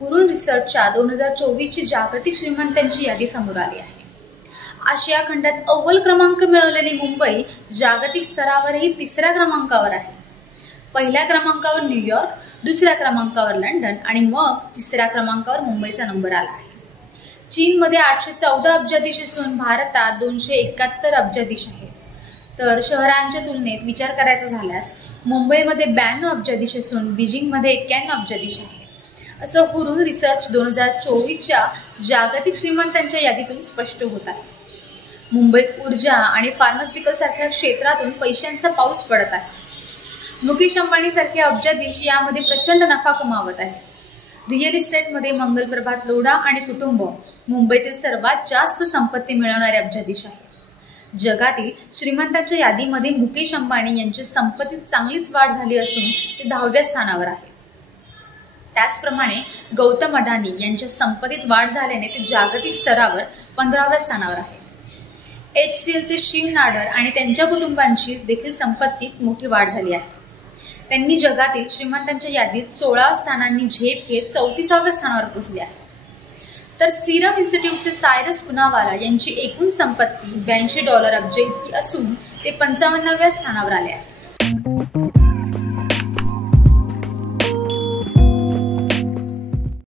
Hurun रिसर्चच्या 2024ची जागतिक श्रीमंतांची यादी समोर आली आहे। आशिया खंडात अव्वल क्रमांक मिळवलेली मुंबई जागतिक स्तरावरही तिसऱ्या क्रमांकावर आहे। पहिल्या क्रमांकावर न्यूयॉर्क, दुसऱ्या क्रमांकावर लंडन आणि मग तिसऱ्या क्रमांकावर मुंबईचा नंबर आला आहे। चीनमध्ये 814 अब्जाधीश असून भारतात 271 अब्जाधीश आहेत। तर शहरांच्या तुलनेत विचार करायचा झाल्यास मुंबईमध्ये 92 अब्जाधीश असून बीजिंगमध्ये 91 अब्जाधीश आहे, असं हुरुन रिसर्च 2024च्या जागतिक श्रीमंतांच्या यादीतून स्पष्ट होत आहे। मुंबईत ऊर्जा आणि फार्मास्युटिकल सारख्या क्षेत्रातून पैशांचा पाऊस पडत आहे। मुकेश अंबानी सारखे अब्जाधीश यामध्ये प्रचंड नफा कमावत आहेत। रिअल इस्टेटमध्ये मंगल प्रभात लोढा आणि कुटुंब मुंबईतील सर्वात जास्त संपत्ती मिळवणारे अब्जाधीश आहेत। जगातील श्रीमंतांच्या यादीमध्ये मुकेश अंबानी यांच्या संपत्तीत चांगलीच वाढ झाली असून ते 10व्या स्थानावर आहे। त्याचप्रमाणे गौतम अडानी यांच्या संपत्तीत वाढ झाल्याने ते जागतिक स्तरावर 15व्या स्थानावर आहेत। HCLचे शिव नाडर आणि त्यांच्या कुटुंबांची देखील संपत्तीत मोठी वाढ झाली आहे। त्यांनी जगातील श्रीमंतांच्या यादीत 16 स्थानांनी झेप घेत 34व्या स्थानावर पोहोचले आहे। तर सिरम इन्स्टिट्यूटचे सायरस पुनावाला यांची एकूण संपत्ती $82 अब्ज इतकी असून ते 55व्या स्थानावर आले आहे।